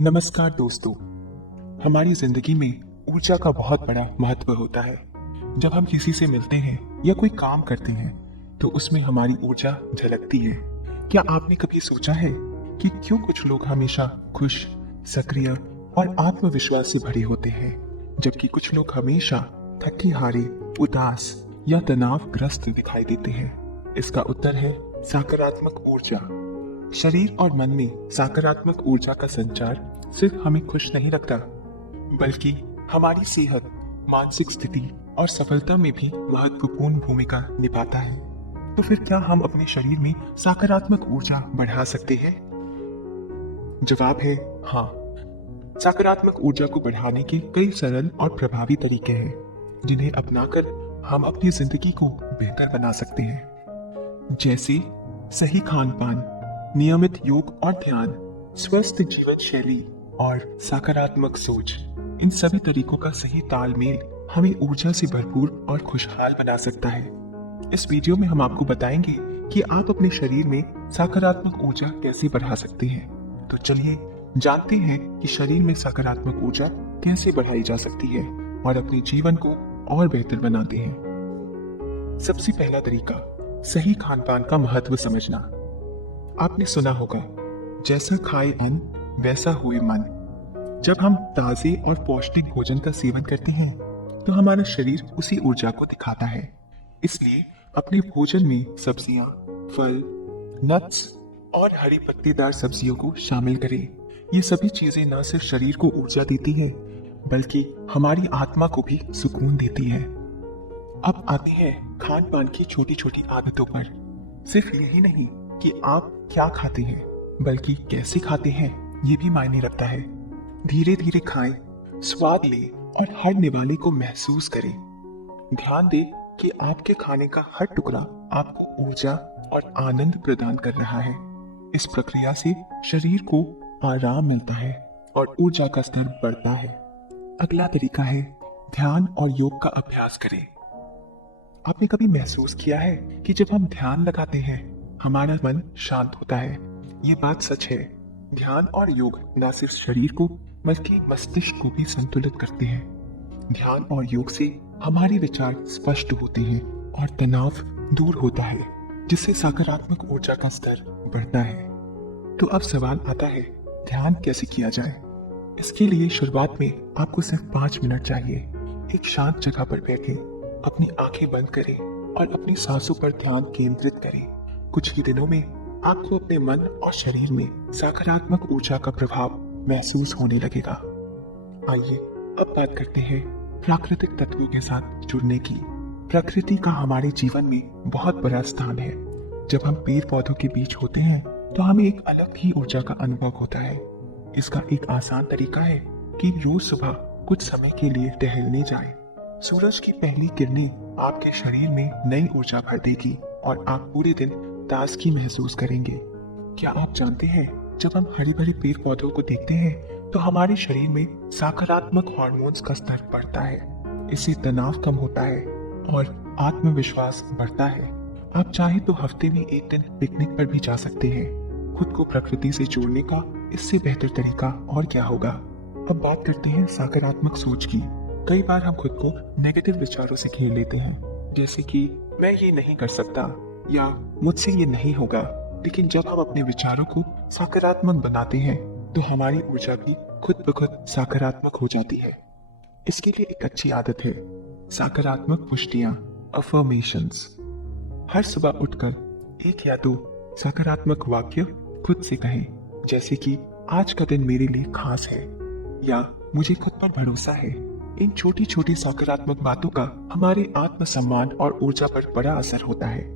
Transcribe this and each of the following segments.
नमस्कार दोस्तों। हमारी जिंदगी में ऊर्जा का बहुत बड़ा महत्व होता है। जब हम किसी से मिलते हैं या कोई काम करते हैं तो उसमें हमारी ऊर्जा झलकती है। क्या आपने कभी सोचा है कि क्यों कुछ लोग हमेशा खुश, सक्रिय और आत्मविश्वास से भरे होते हैं, जबकि कुछ लोग हमेशा थके हारे, उदास या तनावग्रस्त दिखाई देते हैं? इसका उत्तर है सकारात्मक ऊर्जा। शरीर और मन में सकारात्मक ऊर्जा का संचार सिर्फ हमें खुश नहीं रखता, बल्कि हमारी सेहत, मानसिक स्थिति और सफलता में भी महत्वपूर्ण भूमिका निभाता है। तो फिर क्या हम अपने शरीर में सकारात्मक ऊर्जा बढ़ा सकते हैं? जवाब है हाँ। सकारात्मक ऊर्जा को बढ़ाने के कई सरल और प्रभावी तरीके हैं, जिन्हें अपनाकर हम अपनी जिंदगी को बेहतर बना सकते हैं। जैसे सही खान पान, नियमित योग और ध्यान, स्वस्थ जीवन शैली और सकारात्मक सोच। इन सभी तरीकों का सही तालमेल हमें ऊर्जा से भरपूर और खुशहाल बना सकता है। इस वीडियो में हम आपको बताएंगे कि आप अपने शरीर में सकारात्मक ऊर्जा कैसे बढ़ा सकते हैं। तो चलिए जानते हैं कि शरीर में सकारात्मक ऊर्जा कैसे बढ़ाई जा सकती है और अपने जीवन को और बेहतर बनाते हैं। सबसे पहला तरीका, सही खान पान का महत्व समझना। आपने सुना होगा, जैसा खाए अन्न वैसा हुए मन। जब हम ताजे और पौष्टिक भोजन का सेवन करते हैं तो हमारा शरीर उसी ऊर्जा को दिखाता है। इसलिए अपने भोजन में सब्जियां, फल, नट्स और हरी पत्तेदार सब्जियों को शामिल करें। ये सभी चीजें न सिर्फ शरीर को ऊर्जा देती है, बल्कि हमारी आत्मा को भी सुकून देती है। अब आते हैं खान पान की छोटी छोटी आदतों पर। सिर्फ यही नहीं कि आप क्या खाते हैं, बल्कि कैसे खाते हैं ये भी मायने रखता है। धीरे धीरे खाएं, स्वाद लें और हर निवाले को महसूस करें। ध्यान दें कि आपके खाने का हर टुकड़ा आपको ऊर्जा और आनंद प्रदान कर रहा है। इस प्रक्रिया से शरीर को आराम मिलता है और ऊर्जा का स्तर बढ़ता है। अगला तरीका है ध्यान और योग का अभ्यास करें। आपने कभी महसूस किया है कि जब हम ध्यान लगाते हैं हमारा मन शांत होता है? ये बात सच है। ध्यान और योग न सिर्फ शरीर को बल्कि मस्तिष्क को भी संतुलित करते हैं। ध्यान और योग से हमारे विचार स्पष्ट होते हैं और तनाव दूर होता है, जिससे सकारात्मक ऊर्जा का स्तर बढ़ता है। तो अब सवाल आता है, ध्यान कैसे किया जाए? इसके लिए शुरुआत में आपको सिर्फ 5 मिनट चाहिए। एक शांत जगह पर बैठें, अपनी आंखें बंद करें और अपनी सांसों पर ध्यान केंद्रित करें। कुछ ही दिनों में आपको अपने मन और शरीर में सकारात्मक ऊर्जा का प्रभाव महसूस होने लगेगा। आइए अब बात करते हैं प्राकृतिक तत्वों के साथ जुड़ने की। प्रकृति का हमारे जीवन में बहुत बड़ा स्थान है। जब हम पेड़ पौधों के बीच होते हैं तो हमें एक अलग ही ऊर्जा का अनुभव होता है। इसका एक आसान तरीका है कि रोज सुबह कुछ समय के लिए टहलने जाएं। सूरज की पहली किरणें आपके शरीर में नई ऊर्जा भर देगी और आप पूरे दिन ताजगी महसूस करेंगे। क्या आप जानते हैं, जब हम हरे भरे पेड़ पौधों को देखते हैं तो हमारे शरीर में सकारात्मक हार्मोन्स का स्तर बढ़ता है। इससे तनाव कम होता है और आत्मविश्वास बढ़ता है। आप चाहे तो हफ्ते में एक दिन पिकनिक पर भी जा सकते हैं। खुद को प्रकृति से जोड़ने का इससे बेहतर तरीका और क्या होगा। अब बात करते हैं सकारात्मक सोच की। कई बार हम खुद को नेगेटिव विचारों से घेर लेते हैं, जैसे कि मैं ये नहीं कर सकता या मुझसे ये नहीं होगा। लेकिन जब हम अपने विचारों को सकारात्मक बनाते हैं तो हमारी ऊर्जा भी खुद ब खुद सकारात्मक हो जाती है। इसके लिए एक अच्छी आदत है सकारात्मक पुष्टियां, अफर्मेशंस। हर सुबह उठकर 1 या 2 सकारात्मक वाक्य खुद से कहें, जैसे कि आज का दिन मेरे लिए खास है या मुझे खुद पर भरोसा है। इन छोटी छोटी सकारात्मक बातों का हमारे आत्मसम्मान और ऊर्जा पर बड़ा असर होता है।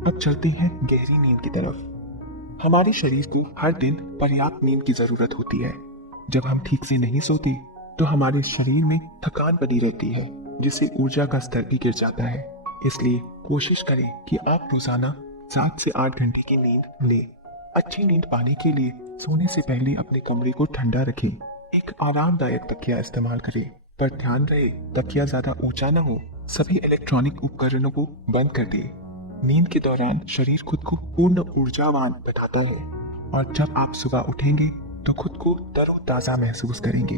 अब चलते हैं गहरी नींद की तरफ। हमारे शरीर को हर दिन पर्याप्त नींद की जरूरत होती है। जब हम ठीक से नहीं सोते तो हमारे शरीर में थकान बनी रहती है, जिससे ऊर्जा का स्तर भी गिर जाता है। इसलिए कोशिश करें कि आप रोजाना 7 से 8 घंटे की नींद लें। अच्छी नींद पाने के लिए सोने से पहले अपने कमरे को ठंडा रखें। एक आरामदायक तकिया इस्तेमाल करें, पर ध्यान रहे तकिया ज्यादा ऊंचा न हो। सभी इलेक्ट्रॉनिक उपकरणों को बंद कर दें। नींद के दौरान शरीर खुद को पूर्ण ऊर्जावान बताता है और जब आप सुबह उठेंगे तो खुद को तरोताजा महसूस करेंगे।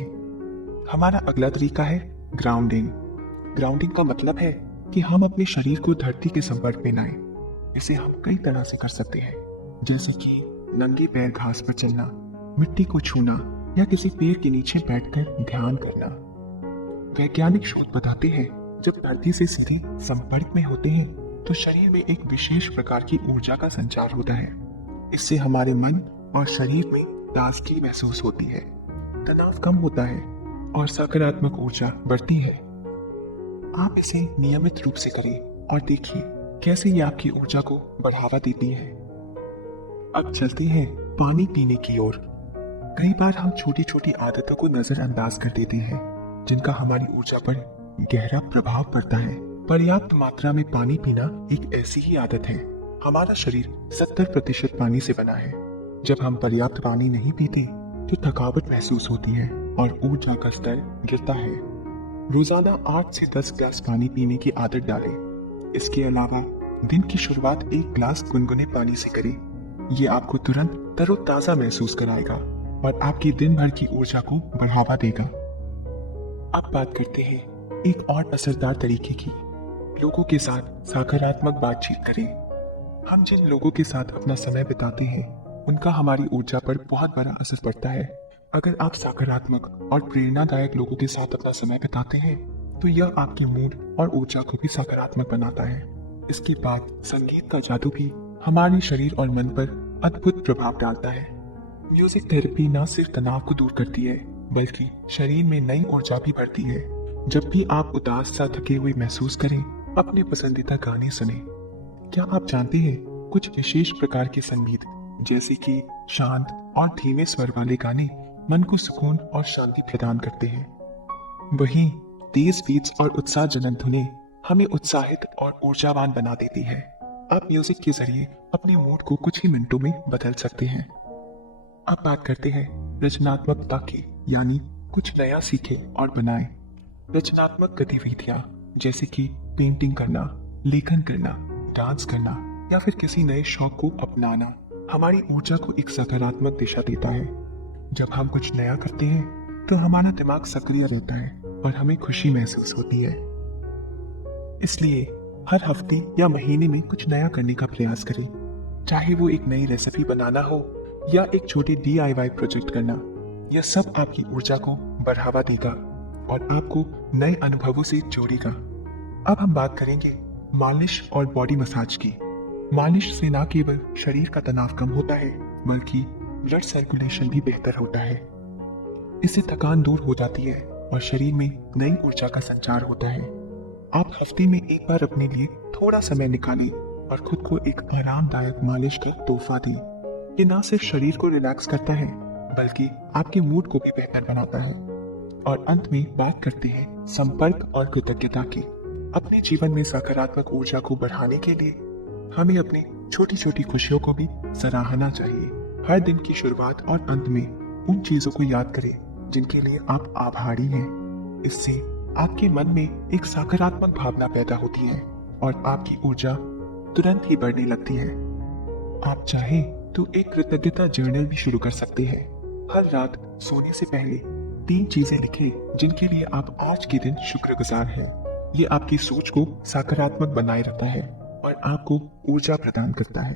हमारा अगला तरीका है ग्राउंडिंग। ग्राउंडिंग का मतलब है कि हम अपने शरीर को धरती के संपर्क में लाएं। इसे हम कई तरह से कर सकते हैं, जैसे कि नंगे पैर घास पर चलना, मिट्टी को छूना या किसी पेड़ के नीचे बैठकर ध्यान करना। वैज्ञानिक शोध बताते हैं जब धरती से सीधे संपर्क में होते हैं तो शरीर में एक विशेष प्रकार की ऊर्जा का संचार होता है। इससे हमारे मन और शरीर में ताजगी महसूस होती है, तनाव कम होता है और सकारात्मक ऊर्जा बढ़ती है। आप इसे नियमित रूप से करें और देखिए कैसे ये आपकी ऊर्जा को बढ़ावा देती है। अब चलते हैं पानी पीने की ओर। कई बार हम छोटी छोटी आदतों को नजरअंदाज कर देते हैं जिनका हमारी ऊर्जा पर गहरा प्रभाव पड़ता है। पर्याप्त मात्रा में पानी पीना एक ऐसी ही आदत है। हमारा शरीर 70% पानी से बना है। जब हम पर्याप्त पानी नहीं पीते तो थकावट महसूस होती है और ऊर्जा का स्तर गिरता है। रोजाना 8 से 10 ग्लास पानी पीने की आदत डालें। इसके अलावा दिन की शुरुआत 1 ग्लास गुनगुने पानी से करें। ये आपको तुरंत तरोताजा महसूस कराएगा और आपकी दिन भर की ऊर्जा को बढ़ावा देगा। अब बात करते हैं एक और असरदार तरीके की। लोगों के साथ सकारात्मक बातचीत करें। हम जिन लोगों के साथ अपना समय बिताते हैं उनका हमारी ऊर्जा पर बहुत बड़ा असर पड़ता है। अगर आप सकारात्मक और प्रेरणादायक लोगों के साथ अपना समय बिताते हैं तो यह आपके मूड और ऊर्जा को भी सकारात्मक बनाता है। इसके बाद संगीत का जादू भी हमारे शरीर और मन पर अद्भुत प्रभाव डालता है। म्यूजिक थेरेपी न सिर्फ तनाव को दूर करती है बल्कि शरीर में नई ऊर्जा भी भरती है। जब भी आप उदास सा थके हुए महसूस करें, अपने पसंदीदा गाने सुने। क्या आप जानते हैं कुछ विशेष प्रकार के संगीत जैसे कि शांत और धीमे स्वर वाले गाने मन को सुकून और शांति प्रदान करते हैं। वहीं तेज बीट्स और उत्साहजनक धुनें हमें उत्साहित और ऊर्जावान बना देती है। आप म्यूजिक के जरिए अपने मूड को कुछ ही मिनटों में बदल सकते हैं। अब बात करते हैं रचनात्मकता की, यानी कुछ नया सीखें और बनाएं। रचनात्मक गतिविधियां जैसे कि पेंटिंग करना, लेखन करना, डांस करना या फिर किसी नए शौक को अपनाना हमारी ऊर्जा को एक सकारात्मक दिशा देता है। जब हम कुछ नया करते हैं तो हमारा दिमाग सक्रिय रहता है और हमें खुशी महसूस होती है। इसलिए हर हफ्ते या महीने में कुछ नया करने का प्रयास करें, चाहे वो एक नई रेसिपी बनाना हो या एक छोटी DIY प्रोजेक्ट करना। यह सब आपकी ऊर्जा को बढ़ावा देगा और आपको नए अनुभवों से जोड़ेगा। अब हम बात करेंगे मालिश और बॉडी मसाज की। मालिश से न केवल शरीर का तनाव कम होता है बल्कि ब्लड सर्कुलेशन भी बेहतर होता है। इससे थकान दूर हो जाती है और शरीर में नई ऊर्जा का संचार होता है। आप हफ्ते में एक बार अपने लिए थोड़ा समय निकालें और खुद को एक आरामदायक मालिश की तोहफा दें। ये न सिर्फ शरीर को रिलैक्स करता है बल्कि आपके मूड को भी बेहतर बनाता है। और अंत में बात करते हैं संपर्क और कृतज्ञता की। अपने जीवन में सकारात्मक ऊर्जा को बढ़ाने के लिए हमें अपनी छोटी छोटी खुशियों को भी सराहना चाहिए। हर दिन की शुरुआत और अंत में उन चीजों को याद करें जिनके लिए आप आभारी हैं। इससे आपके मन में एक सकारात्मक भावना पैदा होती है और आपकी ऊर्जा तुरंत ही बढ़ने लगती है। आप चाहें तो एक कृतज्ञता जर्नल भी शुरू कर सकते हैं। हर रात सोने से पहले 3 चीजें लिखें जिनके लिए आप आज के दिन शुक्रगुजार हैं। ये आपकी सोच को सकारात्मक बनाए रखता है और आपको ऊर्जा प्रदान करता है।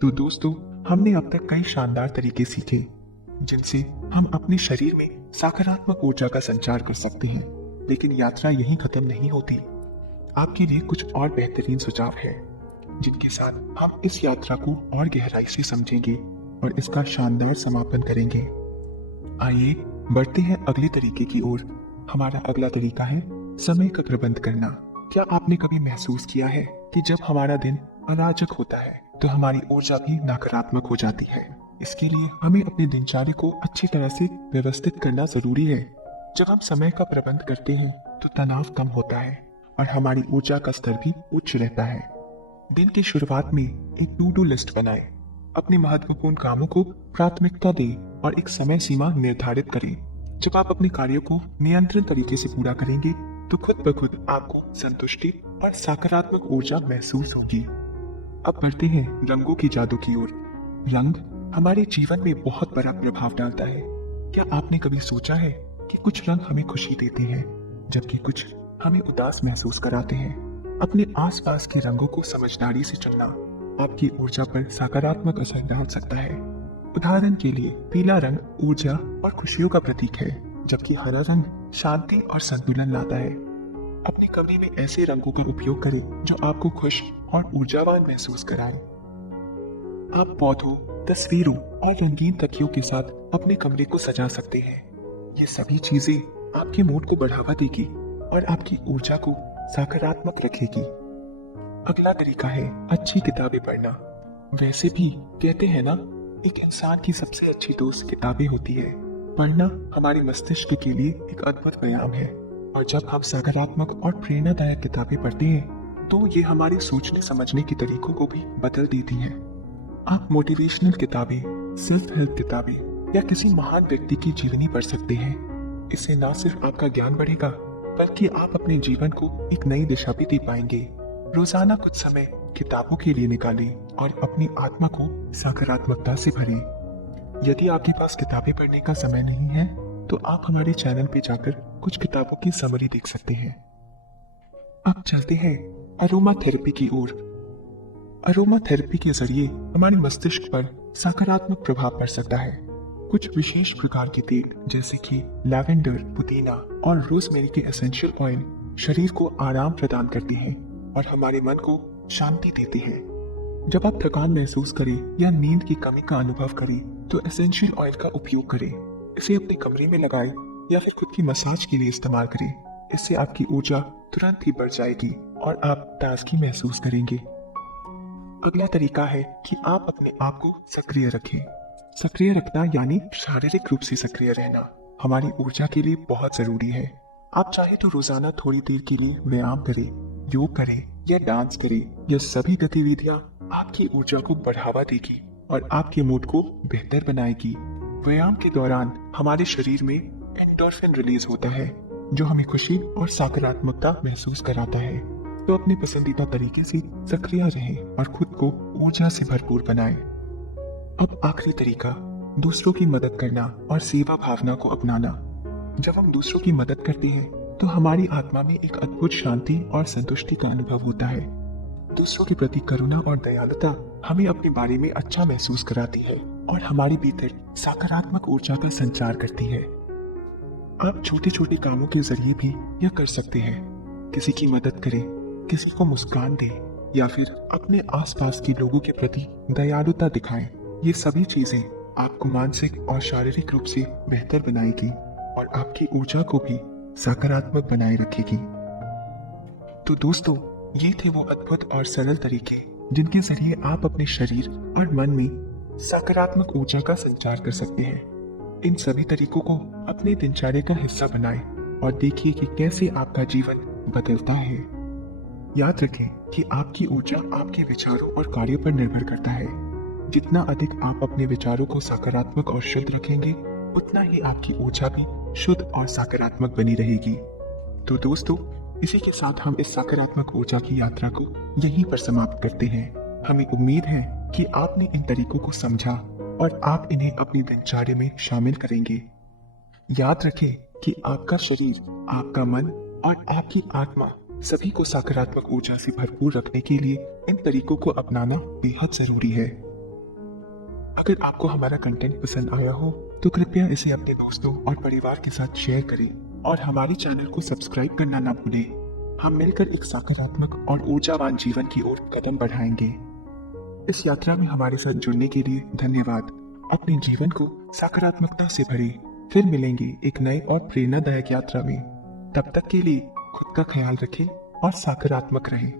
तो दोस्तों, हमने अब तक कई शानदार तरीके सीखे जिनसे हम अपने शरीर में सकारात्मक ऊर्जा का संचार कर सकते हैं। लेकिन यात्रा यहीं खत्म नहीं होती। आपके लिए कुछ और बेहतरीन सुझाव है जिनके साथ हम इस यात्रा को और गहराई से समझेंगे और इसका शानदार समापन करेंगे। आइए बढ़ते हैं अगले तरीके की ओर। हमारा अगला तरीका है समय का प्रबंध करना। क्या आपने कभी महसूस किया है कि जब हमारा दिन अराजक होता है तो हमारी ऊर्जा भी नकारात्मक हो जाती है? इसके लिए हमें अपने दिनचर्या को अच्छी तरह से व्यवस्थित करना जरूरी है। जब हम समय का प्रबंध करते हैं तो तनाव कम होता है और हमारी ऊर्जा का स्तर भी उच्च रहता है। दिन की शुरुआत में एक टू डू लिस्ट बनाएं। अपने महत्वपूर्ण कामों को प्राथमिकता दें और एक समय सीमा निर्धारित करें। जब आप अपने कार्यों को नियंत्रित तरीके से पूरा करेंगे तो खुद ब खुद आपको संतुष्टि और सकारात्मक ऊर्जा महसूस होगी। अब बढ़ते हैं रंगों की जादू की ओर। रंग हमारे जीवन में बहुत बड़ा प्रभाव डालता है। क्या आपने कभी सोचा है कि कुछ रंग हमें खुशी देते हैं जबकि कुछ हमें उदास महसूस कराते हैं? अपने आसपास के रंगों को समझदारी से चुनना आपकी ऊर्जा पर सकारात्मक असर डाल सकता है। उदाहरण के लिए पीला रंग ऊर्जा और खुशियों का प्रतीक है, जबकि हरा रंग शांति और संतुलन लाता है। अपने कमरे में ऐसे रंगों का उपयोग करें जो आपको खुश और ऊर्जावान महसूस कराए। आप पौधों, तस्वीरों और रंगीन तकियों के साथ अपने कमरे को सजा सकते हैं। ये सभी चीजें आपके मूड को बढ़ावा देगी और आपकी ऊर्जा को सकारात्मक रखेगी। अगला तरीका है अच्छी किताबें पढ़ना। वैसे भी कहते हैं ना, एक इंसान की सबसे अच्छी दोस्त किताबें होती है। पढ़ना हमारे मस्तिष्क के लिए एक अद्भुत व्यायाम है और जब हम सकारात्मक और प्रेरणादायक किताबें पढ़ते हैं तो ये हमारे सोचने समझने के तरीकों को भी बदल देती हैं। आप मोटिवेशनल किताबें, सेल्फ हेल्प किताबें या किसी महान व्यक्ति की जीवनी पढ़ सकते हैं। इससे न सिर्फ आपका ज्ञान बढ़ेगा बल्कि आप अपने जीवन को एक नई दिशा भी दे पाएंगे। रोजाना कुछ समय किताबों के लिए निकालें और अपनी आत्मा को सकारात्मकता से भरें। यदि आपके पास किताबें पढ़ने का समय नहीं है तो आप हमारे चैनल पे जाकर कुछ किताबों की समरी देख सकते हैं। अब चलते हैं अरोमा थेरेपी की ओर। अरोमा थेरेपी के जरिए हमारे मस्तिष्क पर सकारात्मक प्रभाव पड़ सकता है। कुछ विशेष प्रकार के तेल जैसे कि लैवेंडर, पुदीना और रोजमेरी के एसेंशियल ऑयल शरीर को आराम प्रदान करते हैं और हमारे मन को शांति देते हैं। जब आप थकान महसूस करें या नींद की कमी का अनुभव करें तो एसेंशियल ऑयल का उपयोग करें। इसे अपने कमरे में लगाएं या फिर खुद की मसाज के लिए इस्तेमाल करें। इससे आपकी ऊर्जा तुरंत ही बढ़ जाएगी और आप ताजगी महसूस करेंगे। अगला तरीका है कि आप अपने आप को सक्रिय रखें। सक्रिय रखना यानी शारीरिक रूप से सक्रिय रहना हमारी ऊर्जा के लिए बहुत जरूरी है। आप चाहे तो रोजाना थोड़ी देर के लिए व्यायाम करें, योग करें या डांस करें। यह सभी गतिविधियां आपकी ऊर्जा को बढ़ावा देगी और आपके मूड को बेहतर बनाएगी। व्यायाम के दौरान हमारे शरीर में एंडोर्फिन रिलीज होता है जो हमें खुशी और सकारात्मकता महसूस कराता है। तो अपने पसंदीदा तरीके से सक्रिय रहें और खुद को ऊर्जा से भरपूर बनाएं। अब आखिरी तरीका, दूसरों की मदद करना और सेवा भावना को अपनाना। जब हम दूसरों की मदद करते हैं तो हमारी आत्मा में एक अद्भुत शांति और संतुष्टि का अनुभव होता है। दूसरों के प्रति करुणा और दयालुता हमें अपने बारे में अच्छा महसूस कराती है और हमारे भीतर सकारात्मक ऊर्जा का संचार करती है। आप छोटे छोटे कामों के जरिए भी यह कर सकते हैं। किसी की मदद करें, किसी को मुस्कान दें या फिर अपने आसपास के लोगों के प्रति दयालुता दिखाएं। ये सभी चीजें आपको मानसिक और शारीरिक रूप से बेहतर बनाएगी और आपकी ऊर्जा को भी सकारात्मक बनाए रखेगी। तो दोस्तों, ये थे वो अद्भुत और सरल तरीके जिनके जरिए आप अपने शरीर और मन में सकारात्मक ऊर्जा का संचार कर सकते हैं। इन सभी तरीकों को अपने दिनचर्या का हिस्सा बनाएं और देखिए कि कैसे आपका जीवन बदलता है। याद रखें कि आपकी ऊर्जा आपके विचारों और कार्यों पर निर्भर करता है। जितना अधिक आप अपने विचारों को सकारात्मक और शुद्ध रखेंगे उतना ही आपकी ऊर्जा भी शुद्ध और सकारात्मक बनी रहेगी। तो दोस्तों, इसी के साथ हम इस सकारात्मक ऊर्जा की यात्रा को यहीं पर समाप्त करते हैं। हमें उम्मीद है कि आपने इन तरीकों को समझा और आप इन्हें अपनी दिनचर्या में शामिल करेंगे। याद रखें कि आपका शरीर, आपका मन और आपकी आत्मा सभी को सकारात्मक ऊर्जा से भरपूर रखने के लिए इन तरीकों को अपनाना बेहद जरूरी है। अगर आपको हमारा कंटेंट पसंद आया हो तो कृपया इसे अपने दोस्तों और परिवार के साथ शेयर करें और हमारे चैनल को सब्सक्राइब करना ना भूलें। हम मिलकर एक सकारात्मक और ऊर्जावान जीवन की ओर कदम बढ़ाएंगे। इस यात्रा में हमारे साथ जुड़ने के लिए धन्यवाद। अपने जीवन को सकारात्मकता से भरें। फिर मिलेंगे एक नए और प्रेरणादायक यात्रा में। तब तक के लिए खुद का ख्याल रखें और सकारात्मक रहें।